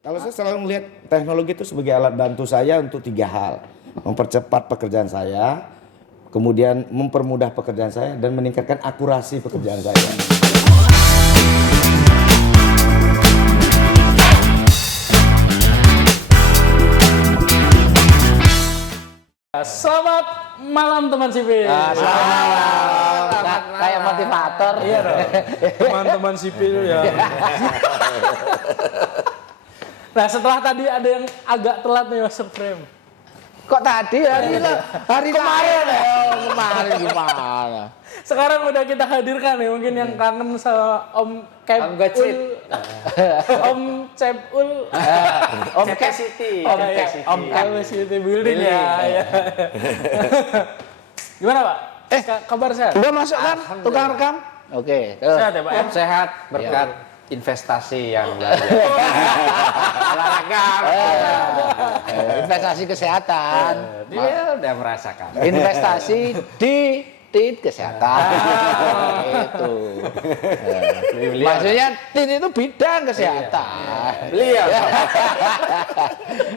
Kalau saya selalu melihat teknologi itu sebagai alat bantu saya untuk 3 hal. Mempercepat pekerjaan saya, kemudian mempermudah pekerjaan saya, dan meningkatkan akurasi pekerjaan saya. Selamat malam teman sipil. Selamat malam. Kayak motivator. Iya dong. Teman-teman sipil ya. Nah, setelah tadi ada yang agak telat nih masuk frame. Kok tadi hari kemarin ya? Kemarin gimana? Sekarang udah kita hadirkan nih mungkin yang kangen sama Om Kepul, Om Cepul, Om Capacity. Om Capacity Building ya. Gimana Pak? Kabar sehat? Udah masuk kan tukang rekam? Oke. Sehat ya Pak? Ya? Sehat berkat investasi yang olahraga. Investasi kesehatan. Dia udah merasakan. Investasi di TIN kesehatan. Itu. Maksudnya TIN itu bidang kesehatan. Beliau.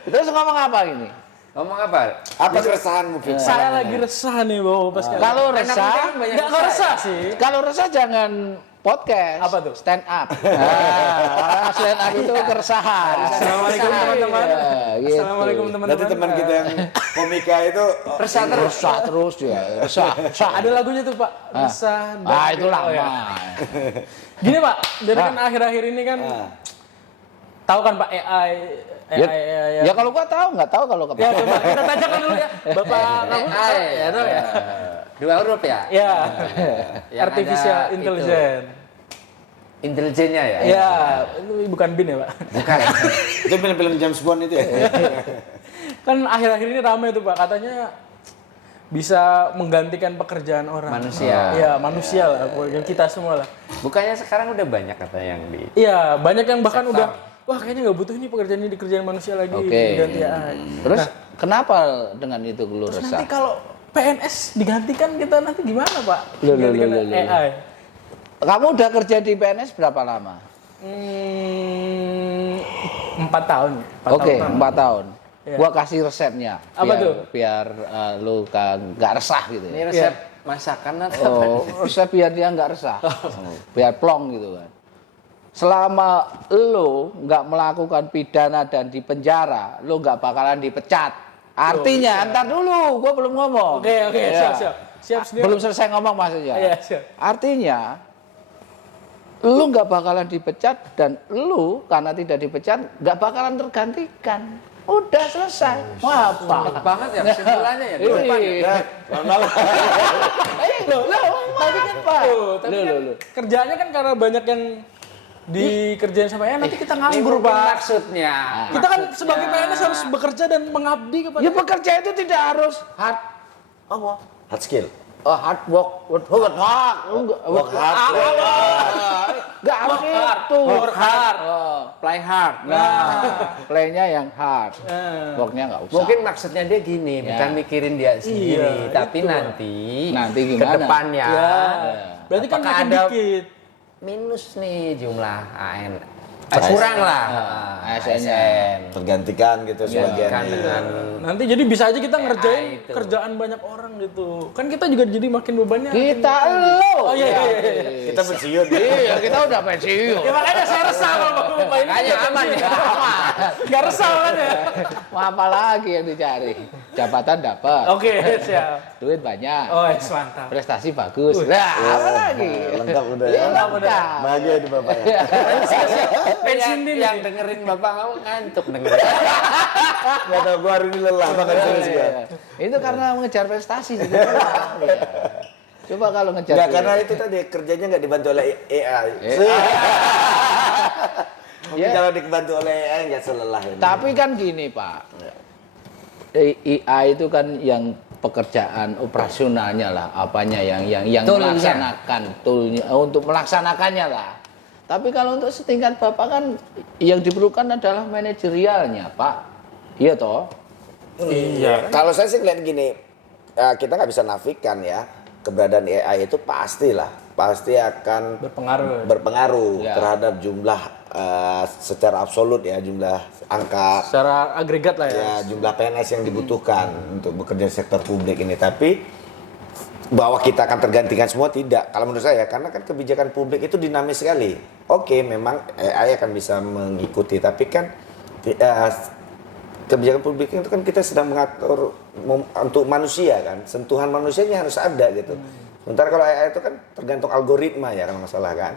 Terus ngomong apa ini? Ngomong apa? Apa keresahanmu, Fik? Saya lagi resah nih Bapak sekalian. Kalau resah, Enggak resah sih. kalau resah jangan podcast. Apa tuh? Stand up. Nah, stand up itu keresahan. Assalamualaikum teman-teman. Gitu. Assalamualaikum teman-teman. Nanti teman kita yang komika itu Resah terus dia. Resah. Ada lagunya tuh Pak. Resah. Itu lama. Oh, ya. Gini Pak, jadi kan akhir-akhir ini kan tahu kan Pak AI. Ya kalau gua tahu, nggak tahu kalau Ya coba kita tanyakan dulu ya, Bapak Rahul. Ya tahu ya. 2 huruf ya? Ya. Yang Artificial ada Intelligence. Intelijennya ya? Ya, itu bukan BIN ya Pak. Bukan. itu film-film James Bond itu ya. Kan akhir-akhir ini ramai tuh Pak, katanya bisa menggantikan pekerjaan orang. Manusia. Iya, manusia lah, yang kita semua lah. Bukannya sekarang udah banyak katanya yang di... Iya, banyak yang bahkan Sektor. udah, wah kayaknya nggak butuh ini pekerjaan ini dikerjain manusia lagi, Oke. diganti AI. Terus kenapa dengan itu lu Terus resah? nanti kalau PNS digantikan kita nanti gimana Pak? Loh, Digantikan loh, loh. AI. Kamu udah kerja di PNS berapa lama? 4 tahun. Oke, 4 tahun. tahun. Iya. Gua kasih resepnya. Apa tuh? Biar lu nggak resah gitu Ini ya. resep masakan atau apa? Resep biar dia nggak resah. Biar plong gitu kan. Selama lu nggak melakukan pidana dan di penjara, lu nggak bakalan dipecat. Artinya, entar dulu, gua belum ngomong. Oke, Ya. siap sendiri. Belum selesai ngomong maksudnya. Iya, siap. Artinya, lu nggak bakalan dipecat dan lu karena tidak dipecat nggak bakalan tergantikan. Udah selesai. Wah, apa? banget ya kesimpulannya ya? Di depan ya? Tadi kan Pak. Tapi kan kerjaannya kan karena banyak yang dikerjain sama AI, nanti kita Ini nganggur mungkin Pak. maksudnya. Kita kan sebagai PNS harus bekerja dan mengabdi kepada. Ya bekerja itu tidak harus hard Hard skill. hard work, work hard. Work hard. Enggak harus itu. Work hard. Play hard. Nah, playnya yang hard. Worknya nggak usah. Mungkin maksudnya dia gini, Ya. bukan mikirin dia sendiri, Iya, tapi itu. nanti gimana? ke depannya. Ya. Berarti kan Apakah makin ada dikit. minus nih jumlah kurang lah ASN-nya. Tergantikan gitu sebagian. Gantikan dengan Nanti jadi bisa aja kita ngerjain itu. kerjaan banyak orang gitu. Kan kita juga jadi makin bebannya. Kita lo. Oh iya. Kita pensiun. Iya, kita udah pensiun. Ya makanya saya resah kalau Bapak ini. Makanya aman ya. Gak resah kan ya. Mau apa lagi yang dicari? Jabatan dapat, Oke, siap. duit banyak, Oh, mantap. prestasi bagus. Nah, apa lagi? Lengkap udah ya. Iya, lengkap. Bahagia di Bapak ya. Pensiun yang, dini. yang dengerin bapak kamu ngantuk dengerin. Gak tau gue hari ini lelah banget serius gue. Iya. Itu karena mengejar prestasi gitu. Coba kalau ngejar Enggak, duit. karena itu tadi kerjanya nggak dibantu oleh AI. Mungkin Ya. kalau dibantu oleh AI nggak selelah ini. Tapi kan gini Pak, AI itu kan yang pekerjaan operasionalnya lah, apanya yang Toolnya. melaksanakan toolnya untuk melaksanakannya lah. Tapi kalau untuk setingkat Bapak kan yang diperlukan adalah manajerialnya Pak, iya toh? Iya. Kalau saya sih ngeliat gini, kita nggak bisa nafikan ya keberadaan AI itu pastilah pasti akan berpengaruh Ya. terhadap jumlah secara absolut ya, jumlah angka Secara agregat lah ya. ya, jumlah PNS yang dibutuhkan untuk bekerja di sektor publik ini. Tapi bahwa kita akan tergantikan semua, tidak. Kalau menurut saya, karena kan kebijakan publik itu dinamis sekali. Oke, memang AI akan bisa mengikuti, tapi kan kebijakan publik itu kan kita sedang mengatur untuk manusia kan, sentuhan manusianya harus ada gitu. Sementara kalau AI itu kan tergantung algoritma ya kalau masalah kan.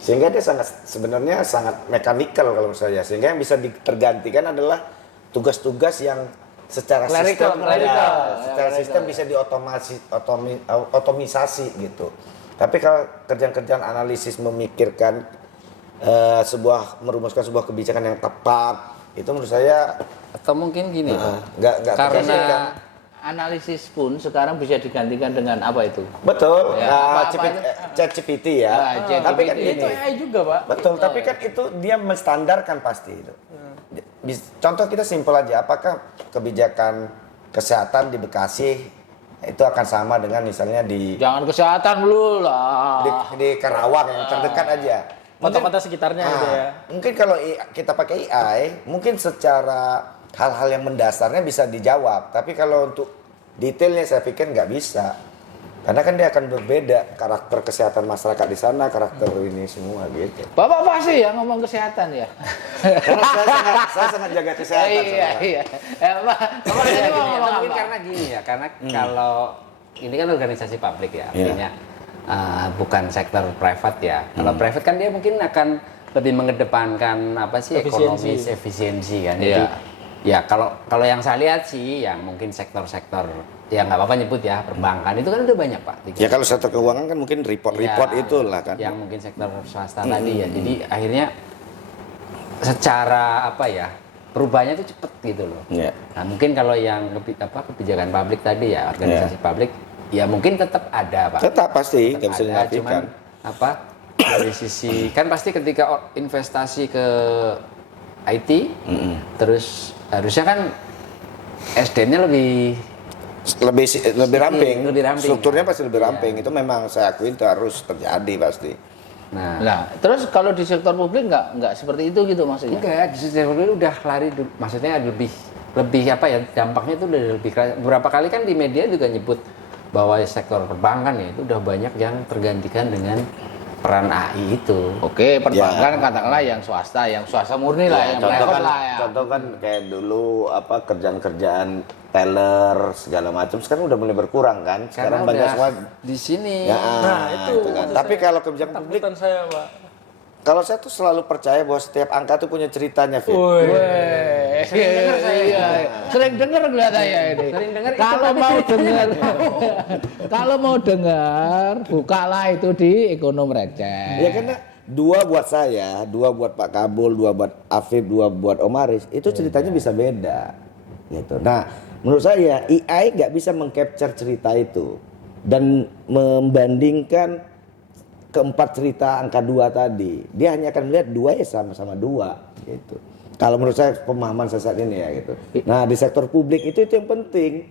Sehingga dia sebenarnya sangat mekanikal kalau menurut saya. Sehingga yang bisa tergantikan adalah tugas-tugas yang secara sistem bisa diotomisasi gitu. Tapi kalau kerjaan-kerjaan analisis memikirkan merumuskan sebuah kebijakan yang tepat, itu menurut saya Atau mungkin gini, nggak karena tergantikan. Analisis pun sekarang bisa digantikan dengan apa itu? Betul, Ya, ChatGPT ya. ChatGPT. Tapi kan Itu AI juga, Pak. betul, tapi kan itu dia menstandarkan pasti itu. Contoh kita simpel aja, apakah kebijakan kesehatan di Bekasi itu akan sama dengan misalnya di Jangan kesehatan dulu lah. di Karawang yang terdekat aja. Kota-kota sekitarnya gitu ya. Mungkin kalau kita pakai AI, mungkin secara hal-hal yang mendasarnya bisa dijawab. Tapi kalau untuk detailnya saya pikir nggak bisa. Karena kan dia akan berbeda karakter kesehatan masyarakat di sana, karakter ini semua gitu. Bapak pasti ya ngomong kesehatan ya. Karena saya sangat jaga kesehatan. Iya, iya. Bapak Gini, jadi mau atau ngomong mungkin apa? karena gini ya, karena kalau ini kan organisasi publik ya, artinya bukan sektor private ya. Kalau private kan dia mungkin akan lebih mengedepankan apa sih ekonomis, efisiensi kan. Jadi ya kalau yang saya lihat sih, yang mungkin sektor-sektor ya nggak apa-apa nyebut ya, perbankan itu kan udah banyak Pak. Ya kalau sektor keuangan kan mungkin report itulah kan. Yang mungkin sektor swasta tadi ya. Jadi akhirnya secara apa ya, perubahannya itu cepet gitu loh. Iya. Nah mungkin kalau yang kebijakan publik tadi ya, organisasi publik ya mungkin tetap ada Pak. Tetap pasti nggak bisa Ada, dinafikan. cuman apa dari sisi kan pasti ketika investasi ke IT terus harusnya kan SDM-nya lebih lebih lebih ramping. strukturnya pasti lebih ramping. Itu memang saya akui itu harus terjadi pasti. Nah, terus kalau di sektor publik nggak seperti itu gitu maksudnya? Enggak, di sektor publik udah lari, maksudnya lebih apa ya, dampaknya itu udah lebih keras. Beberapa kali kan di media juga nyebut bahwa sektor perbankan ya itu udah banyak yang tergantikan dengan peran AI itu. Oke, perbankan katakanlah yang swasta murni lah, yang private lah ya. Contoh kan kayak dulu kerjaan-kerjaan teller segala macam sekarang udah mulai berkurang kan. Sekarang Karena banyak udah semua di sini. ya, itu kan. Tapi kalau kebijakan publik, Takutan saya, Pak. kalau saya tuh selalu percaya bahwa setiap angka tuh punya ceritanya, Fit. Sering dengar kelihatannya ini. Sering dengar itu, Kalau tapi mau ceritanya dengar, kalau mau dengar, bukalah itu di Ekonom Receh. Ya karena dua buat saya, dua buat Pak Kabul, dua buat Afif, dua buat Om Aris, itu ceritanya bisa beda. Gitu. Nah, menurut saya AI nggak bisa mengcapture cerita itu dan membandingkan keempat cerita angka 2 tadi. Dia hanya akan melihat 2 ya sama-sama 2 gitu. Kalau menurut saya pemahaman saya saat ini ya gitu. Nah, di sektor publik itu yang penting.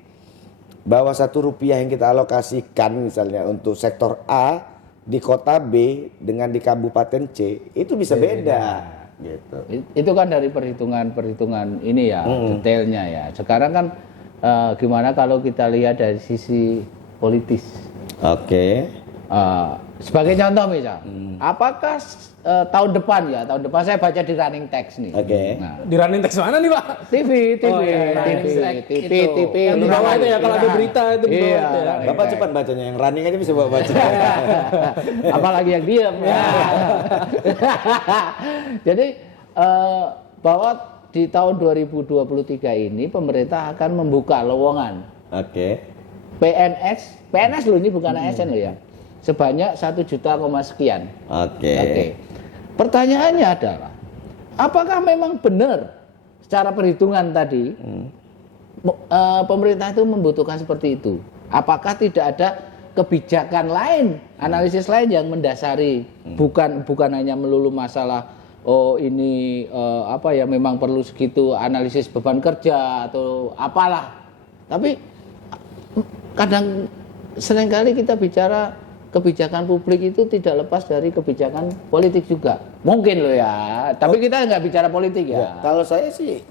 Bahwa Rp1 yang kita alokasikan misalnya untuk sektor A di kota B dengan di kabupaten C itu bisa beda gitu. Itu kan dari perhitungan ini ya, detailnya ya. Sekarang kan gimana kalau kita lihat dari sisi politis? Oke. Sebagai contoh misal, apakah tahun depan saya baca di running text nih. Oke. Nah, Di running text mana nih, Pak? TV. Yang di bawah itu ya, kalau ada berita itu di bawah Iya. itu ya. Bapak cepat bacanya, yang running aja bisa bapak baca. Apalagi yang diam ya. Jadi bahwa di tahun 2023 ini pemerintah akan membuka lowongan Oke. PNS loh, ini bukan ASN loh ya, sebanyak 1 juta sekian. Oke. Pertanyaannya adalah, apakah memang benar secara perhitungan tadi pemerintah itu membutuhkan seperti itu? Apakah tidak ada kebijakan lain, analisis lain yang mendasari, bukan hanya melulu masalah ini memang perlu segitu analisis beban kerja atau apalah, tapi kadang seringkali kita bicara kebijakan publik itu tidak lepas dari kebijakan politik juga. Mungkin loh ya, tapi kita nggak bicara politik ya. Kalau saya sih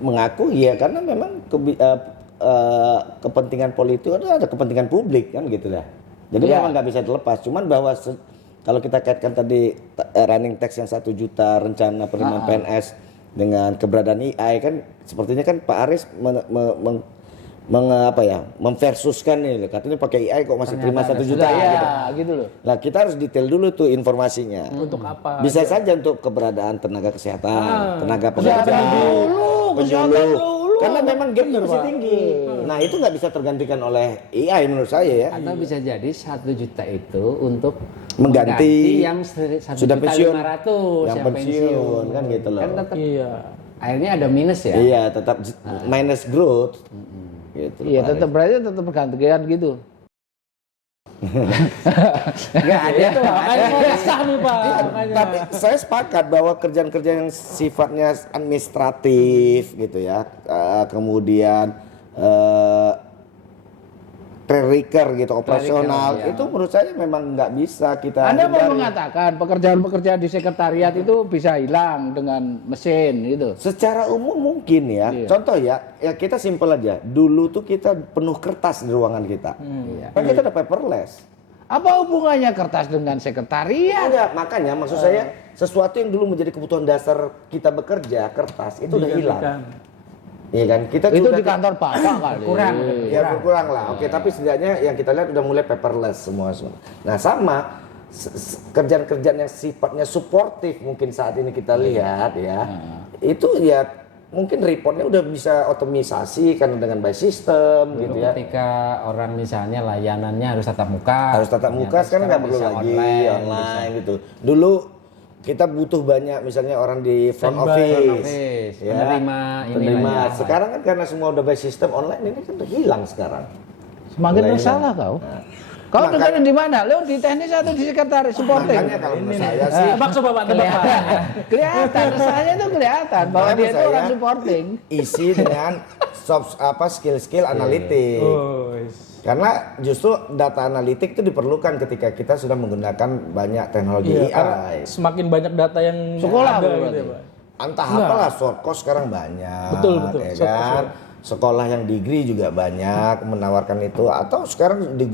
mengaku ya karena memang kepentingan politik itu ada kepentingan publik kan gitu lah. Jadi memang nggak bisa dilepas. Cuman bahwa kalau kita kaitkan tadi running text yang 1 juta rencana penerimaan PNS dengan keberadaan AI kan sepertinya kan Pak Aris memversuskan nih katanya pakai AI kok masih terima 1 juta gitu loh. Nah kita harus detail dulu tuh informasinya. Untuk apa? Bisa saja untuk keberadaan tenaga kesehatan, tenaga pengajar, Kesehatan dulu. karena memang gapnya masih tinggi. Nah itu nggak bisa tergantikan oleh AI menurut saya ya. Atau bisa jadi 1 juta itu untuk Mengganti yang sudah pensiun, 1.500.000 yang pensiun kan gitu loh. Kan tetap Iya. akhirnya ada minus ya. Iya tetap minus growth. Gitu, Iya, Pak tetap berarti tetap bergantian gitu. Enggak ada Itu makanya mau resah nih Pak. Makanya. Tapi saya sepakat bahwa kerjaan-kerjaan yang sifatnya administratif gitu ya, kemudian clerical gitu, operasional, ya. itu menurut saya memang nggak bisa kita Anda mau hindari. mengatakan pekerjaan-pekerjaan di sekretariat itu bisa hilang dengan mesin gitu? Secara umum mungkin ya. Iya. Contoh ya kita simpel aja. Dulu tuh kita penuh kertas di ruangan kita. Kan kita udah paperless. Apa hubungannya kertas dengan sekretariat? Enggak, makanya maksud saya sesuatu yang dulu menjadi kebutuhan dasar kita bekerja, kertas itu udah hilang. Iya kan? Kita Itu juga di kantor Bapak kali. Kurang. ya berkurang lah. Oke, tapi setidaknya yang kita lihat udah mulai paperless semua. Nah, sama kerjaan-kerjaan yang sifatnya suportif mungkin saat ini kita lihat ya. Itu ya mungkin reportnya udah bisa otomisasi karena dengan by system gitu ya. Ketika orang misalnya layanannya harus tatap muka. Harus tatap muka sekarang nggak perlu bisa lagi online gitu. Dulu kita butuh banyak misalnya orang di front office, ya, penerima. Sekarang kan karena semua udah by system online ini kan udah hilang sekarang. Semakin Mulai bersalah kau. Kau dengerin di mana? Lo di teknis atau di sekretaris supporting? Makanya kalau menurut saya sih Tebak coba Pak, tebak Pak. Kelihatan, rasanya itu kelihatan bahwa Makanya dia itu saya orang supporting. isi dengan skill-skill analitik. Karena justru data analitik itu diperlukan ketika kita sudah menggunakan banyak teknologi Iya, AI. karena semakin banyak data yang Sekolah ada berarti. gitu ya Pak. Entah apalah short course sekarang banyak. Betul, ya short course, kan? Sekolah yang degree juga banyak menawarkan itu atau sekarang di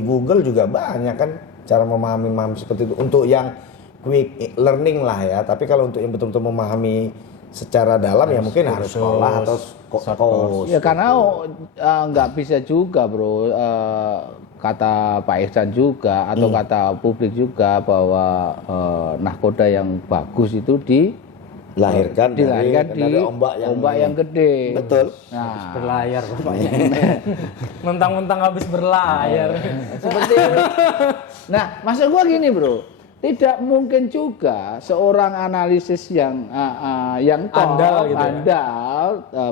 Google juga banyak kan cara memahami seperti itu untuk yang quick learning lah ya. Tapi kalau untuk yang betul-betul memahami secara dalam ya mungkin harus sekolah atau course. Ya karena nggak bisa juga bro, kata Pak Ihsan juga atau kata publik juga bahwa nahkoda yang bagus itu dilahirkan dari ombak yang gede. Betul. Nah, berlayar bapaknya. Mentang-mentang habis berlayar. seperti itu. Nah, maksud gua gini bro, tidak mungkin juga seorang analisis yang top, Andal gitu ya? andal,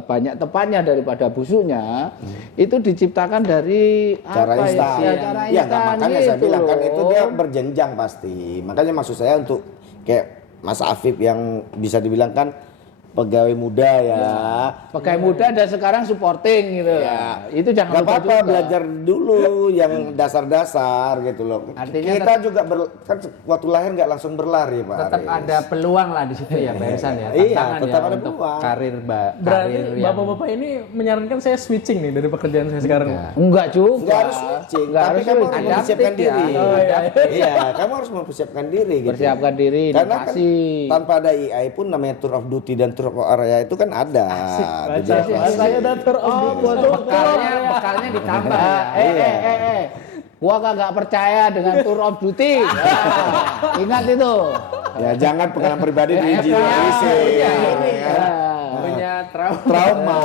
banyak tepatnya daripada busuknya, itu diciptakan dari Cara apa instan. ya? Cara Ya, instan makanya saya gitu bilang kan loh. itu dia berjenjang pasti. Makanya maksud saya untuk kayak Mas Afif yang bisa dibilang kan pegawai muda ya. Pegawai muda dan sekarang supporting gitu. Ya. Itu jangan Gak lupa apa-apa juga. belajar dulu yang dasar-dasar gitu loh. Artinya kita juga kan waktu lahir nggak langsung berlari Pak Tetap Aris. ada peluang lah di situ ya Pak Ihsan ya. Iya, Tantangan tetap ya ada untuk peluang. karir Berarti karir yang bapak-bapak ini menyarankan saya switching nih dari pekerjaan saya sekarang. Enggak juga. Nggak harus switching, Nggak tapi harus kamu harus switching. mempersiapkan Adaptif ya. diri. Oh, iya. Iya, kamu harus mempersiapkan diri gitu. Persiapkan diri, Karena kan inovasi. tanpa ada AI pun namanya tour of duty dan tour of area itu kan ada. Di Baca, JFK. saya dator bekalnya ditambah ya. Gua kagak percaya dengan tour of duty. Nah, ingat itu. Ya jangan pengalaman pribadi di Punya trauma. trauma.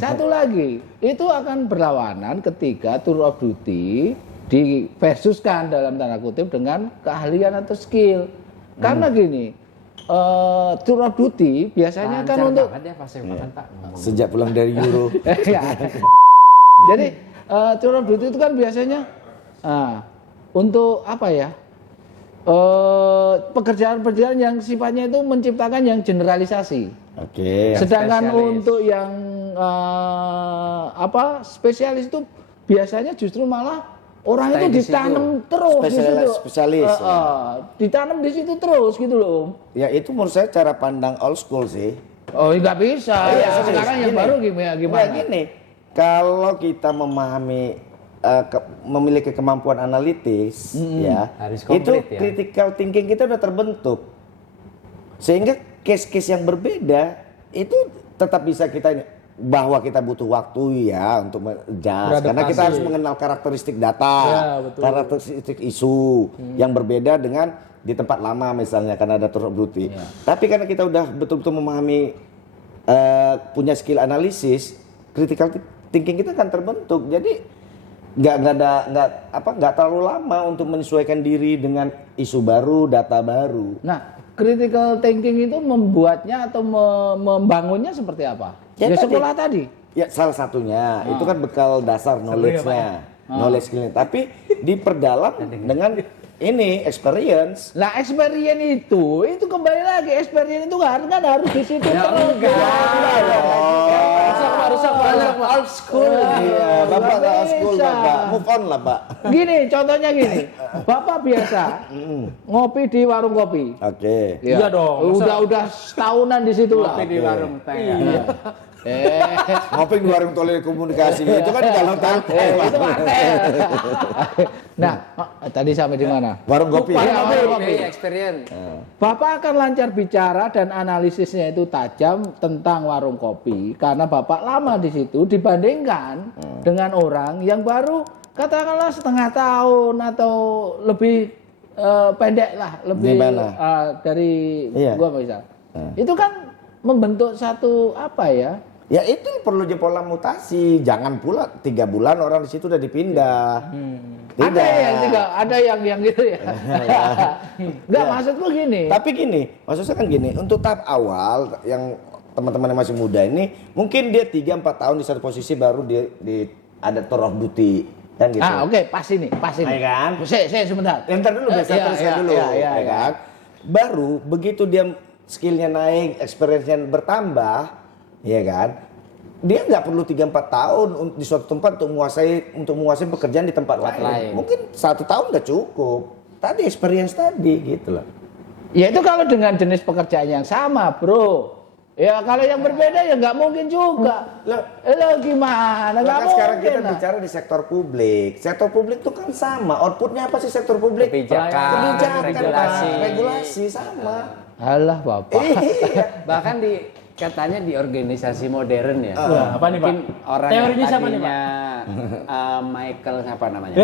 Satu lagi, itu akan berlawanan ketika tour of duty diversuskan dalam tanda kutip dengan keahlian atau skill. Karena gini, tour of duty biasanya kan Lancar untuk banget ya Pak Sepakan Pak. Sejak pulang dari Euro. Ya. Jadi tour of duty itu kan biasanya untuk apa ya? Pekerjaan-pekerjaan yang sifatnya itu menciptakan yang generalisasi. Oke. Sedangkan spesialis. untuk yang spesialis itu biasanya justru malah orang Stay itu di ditanam terus di situ. Spesialis. Ditanam di situ terus gitu loh. Ya itu menurut saya cara pandang old school sih. Oh, nggak bisa. Iya, Ya, sekarang yang gini. baru gimana? Nggak, gini, kalau kita memahami memiliki kemampuan analitis, ya, Harus itu komplit ya. critical thinking kita udah terbentuk, sehingga case-case yang berbeda itu tetap bisa kita bahwa kita butuh waktu ya untuk adjust, karena kita harus mengenal karakteristik data, Ya, betul. karakteristik isu yang berbeda dengan di tempat lama misalnya karena ada terbukti. Tapi karena kita udah betul-betul memahami punya skill analisis, critical thinking kita akan terbentuk. Jadi nggak terlalu lama untuk menyesuaikan diri dengan isu baru, data baru. Nah, critical thinking itu membuatnya atau membangunnya seperti apa? Ya, Ya, tadi. sekolah tadi. Ya salah satunya itu kan bekal dasar knowledge-nya, knowledge skill. Tapi diperdalam dengan ini experience. Nah, experience itu kembali lagi experience itu kan harus di situ terus. Rusak Pak. Old school. Iya, Bapak nggak old school bisa. Bapak. Move on lah, Pak. Gini, contohnya gini. Bapak biasa ngopi di warung kopi. Oke. Iya dong, masa- Udah setahunan di situ lah. Di warung teh. Iya. Ngopi di warung telekomunikasi itu kan kalau tahu. Itu paten. Nah, tadi sampai di mana? Warung kopi. Warung kopi. Experience. Bapak akan lancar bicara dan analisisnya itu tajam tentang warung kopi karena Bapak lama di situ dibandingkan dengan orang yang baru katakanlah setengah tahun atau lebih pendek lah, lebih Gimana? dari Iya. gua misal. Itu kan membentuk satu apa ya? Ya itu perlu pola mutasi. Jangan pula 3 bulan orang di situ udah dipindah. Tidak. Ada yang gitu ya. Enggak, maksudku gini. Tapi gini, maksud saya kan gini, untuk tahap awal yang teman-teman yang masih muda ini, mungkin dia 3-4 tahun di satu posisi baru di ada tour of duty kan gitu. Oke, pas ini. Iya kan? Saya sebentar. Entar dulu, biasa Iya, teruskan iya, dulu, iya, ya iya. kan? Baru begitu dia skillnya naik, experience-nya bertambah, ya kan? Dia nggak perlu 3-4 tahun di suatu tempat untuk menguasai pekerjaan di tempat lain. Mungkin 1 tahun udah cukup. Tadi experience tadi gitu loh. Ya itu kalau dengan jenis pekerjaan yang sama, bro. Ya kalau yang berbeda ya nggak mungkin juga. Lo gimana? Nggak Kan sekarang mungkin. kita bicara di sektor publik. Sektor publik itu kan sama. Outputnya apa sih sektor publik? Kebijakan, regulasi. Pak. Regulasi sama. Alah bapak. Iya. Bahkan katanya di organisasi modern ya. Wah, apa nih, Pak? Mungkin orang Teorinya yang siapa nih, tadinya Michael siapa namanya?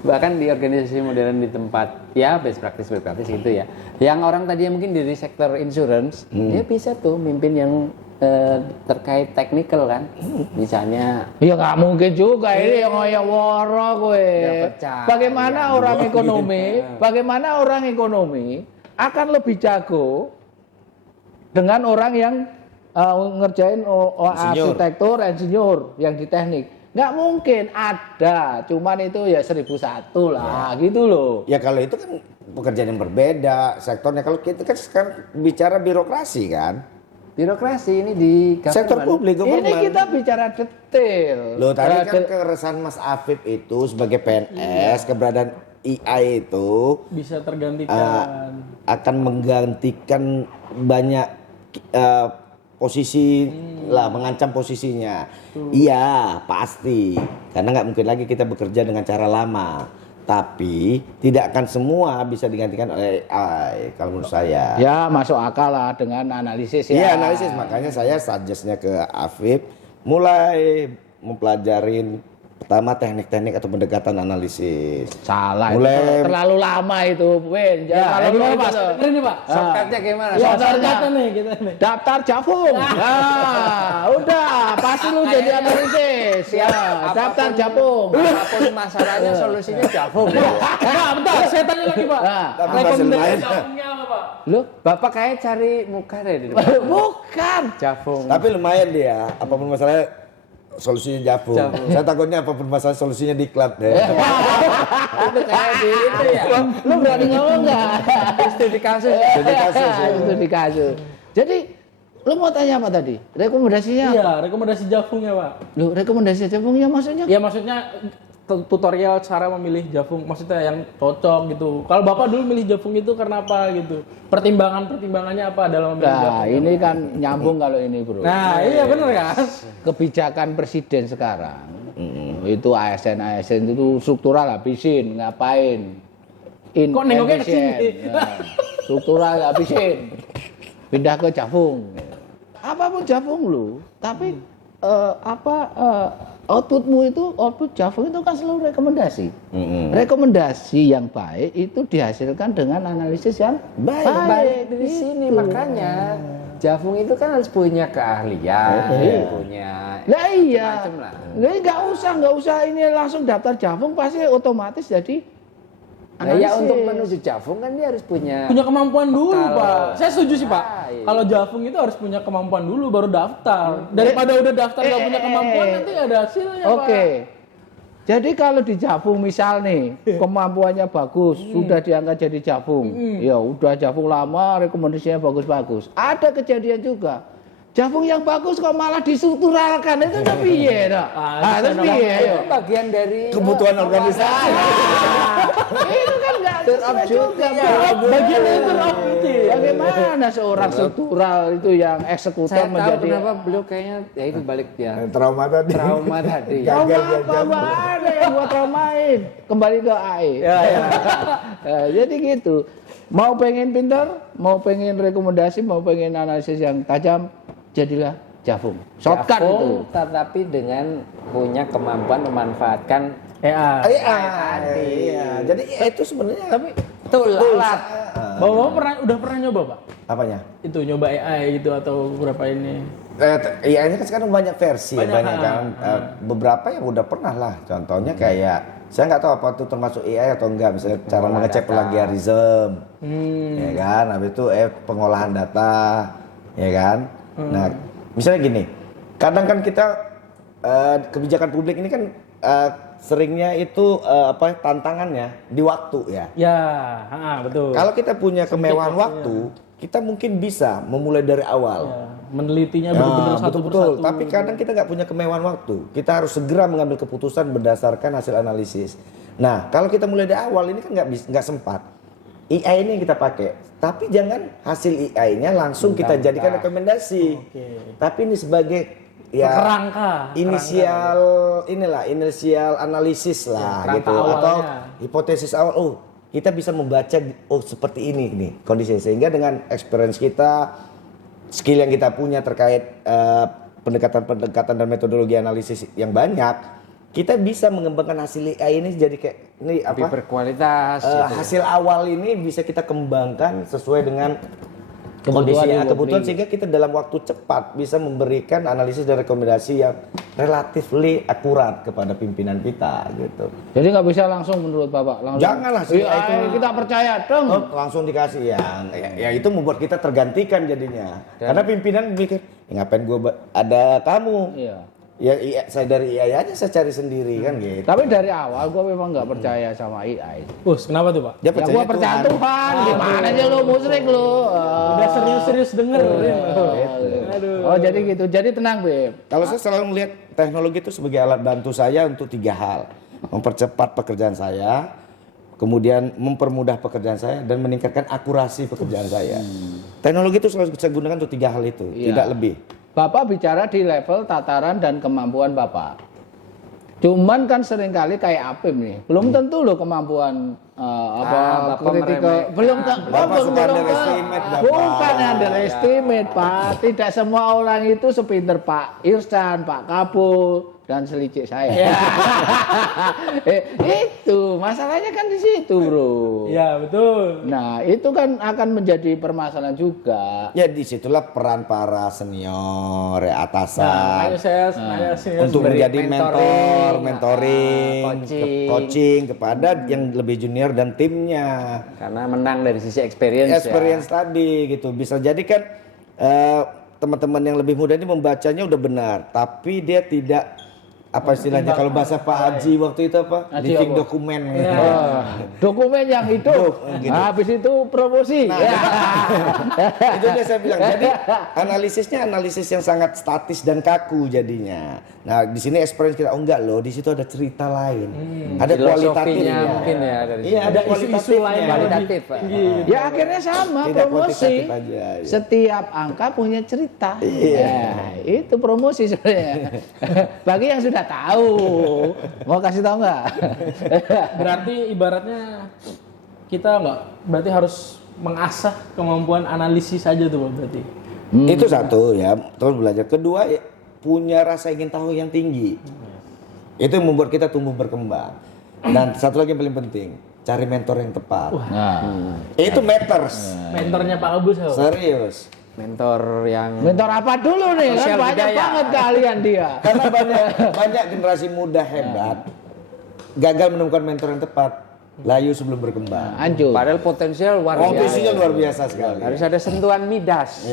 Bahkan di organisasi modern di tempat ya best practice gitu ya. Yang orang tadinya mungkin dari sektor insurance, dia bisa tuh mimpin yang terkait teknikal kan. Misalnya Ya nggak mungkin juga ini yang ngoyak woro gue. Ya, percaya. Bagaimana orang ekonomi akan lebih jago dengan orang yang ngerjain arsitektur, insinyur yang di teknik. Nggak mungkin ada, cuman itu ya 1001 lah gitu loh. Ya kalau itu kan pekerjaan yang berbeda sektornya. Kalau kita kan sekarang bicara birokrasi kan. birokrasi ini di Sektor publik, Ini government. kita bicara detail. Loh tadi kan keresahan Mas Afif itu sebagai PNS, keberadaan AI itu Bisa tergantikan. akan menggantikan banyak posisi lah, mengancam posisinya. Iya pasti, karena nggak mungkin lagi kita bekerja dengan cara lama. Tapi tidak akan semua bisa digantikan oleh AI kalau menurut saya. Ya masuk akal lah dengan analisis ya. Iya analisis, makanya saya suggest-nya ke Afif mulai mempelajarin pertama teknik-teknik atau pendekatan analisis. Salah, Mulai- itu terlalu lama itu, Win. Ya, Kalau gimana gitu, Pak? Dengerin nih Pak. shortcutnya gimana? Ya, Shortcut nih kita nih. daftar Jafung. Nah, udah pasti lu jadi analisis. Ya, daftar Jafung. Apapun masalahnya solusinya Jafung. Pak, bentar, saya tanya lagi Pak. Nah, Tapi bahasa lain. Rekomendasi Jafungnya apa Pak? lu Bapak kayak cari muka deh di depan. bukan. Jafung. Tapi lumayan dia, apapun masalahnya solusinya Jafung. Saya takutnya apapun masalah solusinya diklat deh. Itu kayak di itu ya. Lu berani ngomong enggak? Studi kasus. Jadi kasus ya. Itu di kasus. Jadi Lu mau tanya apa tadi? Rekomendasinya? Iya, rekomendasi Javung ya, Pak. Lu rekomendasi Javungnya maksudnya? Ya maksudnya tutorial cara memilih Javung, maksudnya yang cocok gitu. Kalau Bapak dulu milih Javung itu karena apa gitu? Pertimbangannya apa dalam memilih Nah, Javung? ini kan nyambung kalau ini, Bro. Nah, iya bener kan? Kebijakan presiden sekarang itu ASN itu struktural habisin, ngapain? Kok nengoknya ke sini? Nah, struktural habisin. Pindah ke Javung. Apapun Javung lu, tapi output Javung itu kan selalu rekomendasi. Rekomendasi yang baik itu dihasilkan dengan analisis yang baik. Di sini makanya Javung itu kan harus punya keahlian, punya Nah iya, macam lah. nggak usah ini langsung daftar Javung pasti otomatis jadi Nah, ya analisis. untuk menuju Javung kan dia harus punya Kemampuan dulu, Kalau- Pak. Saya setuju sih, Pak. Iya. Kalau Javung itu harus punya kemampuan dulu baru daftar. Daripada udah daftar nggak punya kemampuan nanti nggak ada hasilnya, Pak. Oke. Jadi kalau di Javung misal nih kemampuannya bagus, sudah diangkat jadi Javung. Ya udah Javung lama, rekomendasinya bagus-bagus. Ada kejadian juga. Javung yang bagus kok malah distrukturalkan itu kan piye dah? Terus piye? itu bagian dari Kebutuhan organisasi. Itu kan enggak sesuai juga, Pak. Bagian dari teropti. Bagaimana seorang struktural itu yang eksekutor saya tahu menjadi kenapa beliau kayaknya ya itu balik dia Trauma tadi. trauma tadi. Gagal dia apa ada yang buat traumain kembali ke AE. Jadi gitu. Mau pengen pintar, mau pengen rekomendasi, mau pengen analisis yang tajam, jadilah Javung. Shortcut itu. Javung, tetapi dengan punya kemampuan memanfaatkan Iya. Jadi itu sebenarnya tool alat. Bapak udah pernah nyoba, Pak? apanya? Itu nyoba AI gitu atau beberapa ini. Iya ini kan sekarang banyak versi, banyak kan. Beberapa yang udah pernah lah. Contohnya kayak saya nggak tahu apa itu termasuk AI atau enggak. Misalnya cara mengecek plagiarism, ya kan. Habis itu pengolahan data, ya kan. Nah, misalnya gini, kadang kan kita kebijakan publik ini kan seringnya itu tantangannya di waktu ya. Ya, betul. Kalau kita punya kemewahan waktu, kita mungkin bisa memulai dari awal. Ya, menelitinya benar-benar satu betul. persatu. Tapi kadang kita nggak punya kemewahan waktu. Kita harus segera mengambil keputusan berdasarkan hasil analisis. Nah, kalau kita mulai dari awal ini kan nggak sempat. AI ini yang kita pakai. Tapi jangan hasil AI-nya langsung kita jadikan rekomendasi. Tapi ini sebagai kerangka inisial analisis lah kerangka gitu awalnya. atau hipotesis awal. Kita bisa membaca seperti ini nih kondisinya, sehingga dengan experience kita, skill yang kita punya terkait pendekatan dan metodologi analisis yang banyak, kita bisa mengembangkan hasil AI ini jadi kayak ini Lebih berkualitas. gitu. hasil awal ini bisa kita kembangkan sesuai dengan kebutuhan sehingga kita dalam waktu cepat bisa memberikan analisis dan rekomendasi yang relatively akurat kepada pimpinan kita gitu. Jadi nggak bisa langsung menurut Bapak langsung. Janganlah sih itu kita percaya dong. langsung dikasih ya itu membuat kita tergantikan jadinya. Karena pimpinan mikir, ngapain gua ada kamu? Iya. Ya saya dari AI aja saya cari sendiri kan gitu. Tapi dari awal gue memang nggak percaya sama AI. Kenapa tuh, Pak? Dia Ya gue percaya Tuhan. Gimana aja lo musyrik lo. Udah serius-serius denger. Oh jadi gitu. Jadi tenang Beb. Kalau saya selalu melihat teknologi itu sebagai alat bantu saya untuk 3 hal. Mempercepat pekerjaan saya, kemudian mempermudah pekerjaan saya, dan meningkatkan akurasi pekerjaan saya. Teknologi itu selalu saya gunakan untuk 3 hal itu, tidak lebih. Bapak bicara di level tataran dan kemampuan Bapak. Cuman kan seringkali kayak Apim nih, belum tentu loh kemampuan Bapak kritikal. Belum Bapak suka underestimate, Bapak. Bukan underestimate, Pak. Tidak semua orang itu sepinter Pak Irsan, Pak Kabul, dan selicik saya. Itu masalahnya kan di situ, Bro. Ya, betul. Nah, itu kan akan menjadi permasalahan juga. Ya disitulah peran para senior, atasan. Makanya saya untuk Beri menjadi mentoring, coaching kepada yang lebih junior dan timnya. Karena menang dari sisi experience Tadi gitu. Bisa jadi kan teman-teman yang lebih muda ini membacanya udah benar, tapi dia tidak apa istilahnya kalau bahasa Pak Haji waktu itu apa? Haji Living apa? dokumen. Dokumen yang hidup. Gitu. Habis itu promosi. Ya. Itu dia saya bilang. Jadi analisisnya analisis yang sangat statis dan kaku jadinya. Nah di sini experience kita enggak loh. Di situ ada cerita lain. Ada Filosofinya kualitatifnya. mungkin ya dari Iya ada Ada isu-isu kualitatifnya. lain yang kualitatif, Pak. Ya akhirnya sama Tidak promosi. kuantitatif aja, ya. Setiap angka punya cerita. Iya. Nah, itu promosi sebenarnya. Bagi yang sudah tahu, mau kasih tahu nggak? Berarti ibaratnya kita berarti harus mengasah kemampuan analisis saja tuh Pak, berarti. Itu satu ya, terus belajar. Kedua ya, punya rasa ingin tahu yang tinggi. Itu yang membuat kita tumbuh berkembang. Dan satu lagi yang paling penting, cari mentor yang tepat. Nah, Itu matters. Mentornya Pak Abus apa? Serius. mentor yang mentor apa dulu nih? Kan Sosial banyak budaya. banget keahlian dia. Karena banyak generasi muda hebat gagal menemukan mentor yang tepat, layu sebelum berkembang. Hancur. padahal potensial luar biasa. Kompetisinya luar biasa sekali. Harus ada sentuhan Midas.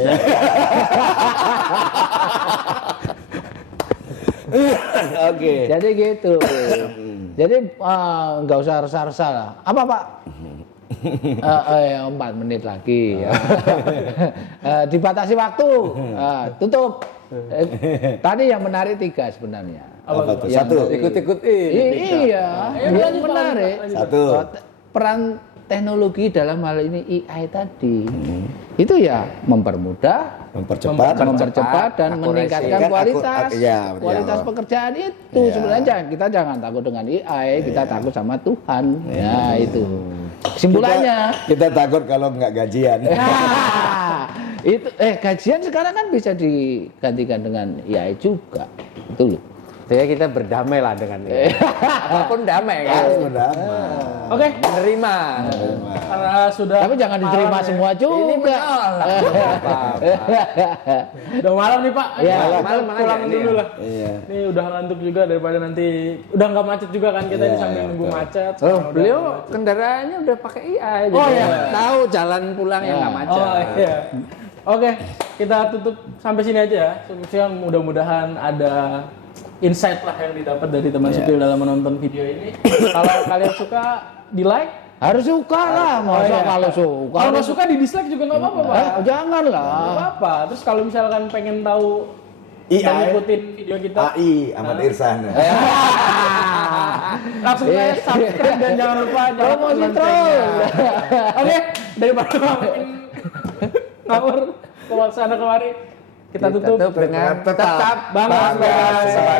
Oke. Jadi gitu. Jadi nggak usah resah-resah lah. Apa Pak? 4 menit lagi. Dibatasi waktu. Tutup. Tadi yang menarik 3 sebenarnya. Apa tuh? Yang Satu. dari- Ikut-ikut ini. Iya. Yang lanjut, Pak, menarik. lanjut. Satu. Peran teknologi dalam hal ini AI tadi itu ya mempermudah, mempercepat dan akurasi. meningkatkan Kan kualitas iya, betul. kualitas pekerjaan itu. Iya. Sebenarnya kita jangan takut dengan AI, kita takut sama Tuhan. Ya itu kesimpulannya. Kita takut kalau nggak gajian. Nah, itu gajian sekarang kan bisa digantikan dengan AI juga. Itu loh. Ya kita berdamai lah dengan ini. Apapun damai kan. Harus berdamai. Oke, Menerima. karena sudah Tapi jangan diterima malam ya. semua juga. Menolak. Udah malam nih Pak. Ya, Ayo, malam pulang aja, dulu iya. lah. Iya. Ini udah ngantuk juga daripada nanti udah nggak macet juga kan kita Iya, ini sambil iya, nunggu betul. macet. Oh, sekarang udah beliau nggak macet. kendaraannya udah pakai AI. Oh, jadi iya. tahu jalan pulang yang nggak macet. Oh iya. Oke, kita tutup sampai sini aja ya. Semoga mudah-mudahan ada insight lah yang didapat dari teman Supil dalam menonton video ini. Kalau kalian suka, di like. Harus suka lah, masa kalau suka. Kalau nggak suka di dislike juga nggak apa-apa Pak. Jangan lah. Nggak apa-apa. Terus kalau misalkan pengen tahu AI. dan ngikutin video kita, AI Ahmad Irsan. langsung aja subscribe dan jangan lupa nyalakan Promosi loncengnya. Oke, daripada makin ngawur ke sana kemari, kita tutup Dengan Tetap bangga. sebagai